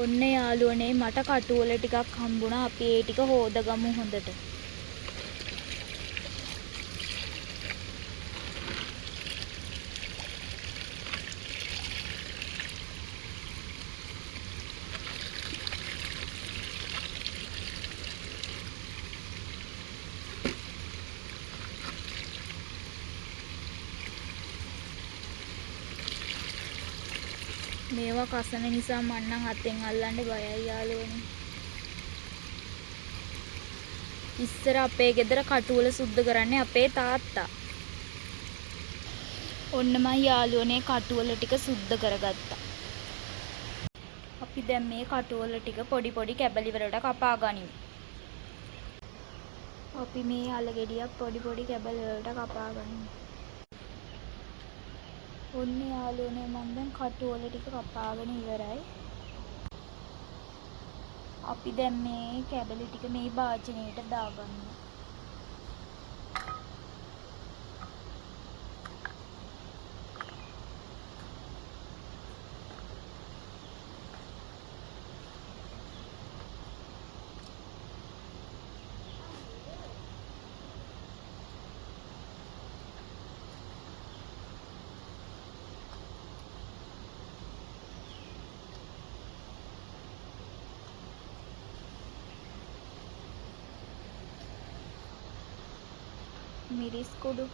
ඔන්න යාළුවනේ මට කටුවල ටිකක් හම්බුණා. අපි ඒ ටික හොදගමු හොඳට. මේවා කසන නිසා මං නම් අතෙන් අල්ලන්න බයයි යාළුවනේ. ඉස්සර අපේ ගෙදර කටුවල සුද්ධ කරන්නේ අපේ තාත්තා. ඔන්න මං යාළුවනේ කටුවල ටික සුද්ධ කරගත්තා. අපි දැන් මේ කටුවල ටික පොඩි පොඩි කැබලි වලට කපා ගනිමු. අපි මේ අල ගෙඩියක් පොඩි පොඩි කැබලි වලට කපා ගනිමු. ඔන්න යාළුවනේ මං දැන් කටුවල ටික කපාගෙන ඉවරයි. අපි දැන් මේ කැබලි ටික මේ භාජනයට දාගමු. මිරිස් කුඩු,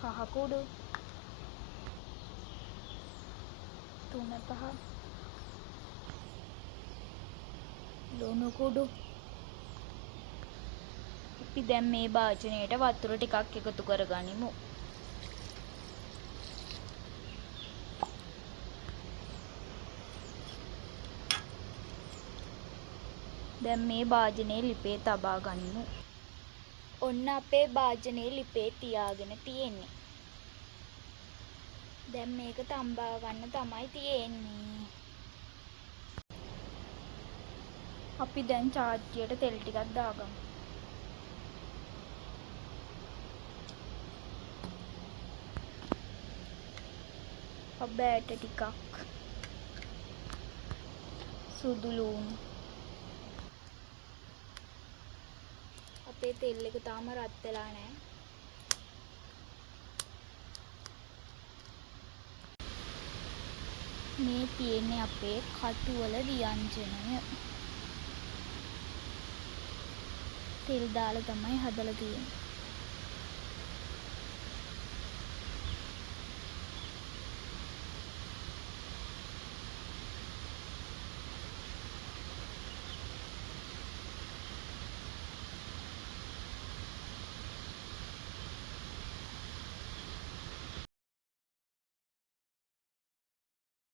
කහ කුඩු, තුන පහ, ලුණු කුඩු. අපි දැන් මේ භාජනයට වතුර ටිකක් එකතු කරගනිමු. දැන් මේ භාජනයේ ලිපේ තබා ගනිමු. ඔන්න අපේ භාජනයේ ලිපේ තියාගෙන තියෙන්නේ. දැන් මේක තම්බා ගන්න තමයි තියෙන්නේ. අපි දැන් චාච්චියට තෙල් ටිකක් දාගමු. අබෑට ටිකක් සුදු ලූණු. අපේ තෙල් එක තාම රත් වෙලා නැහැ. මේ තියෙන්නේ අපේ කටුවල ව්‍යංජනය. තෙල් දාලා තමයි හදලා තියෙන්නේ.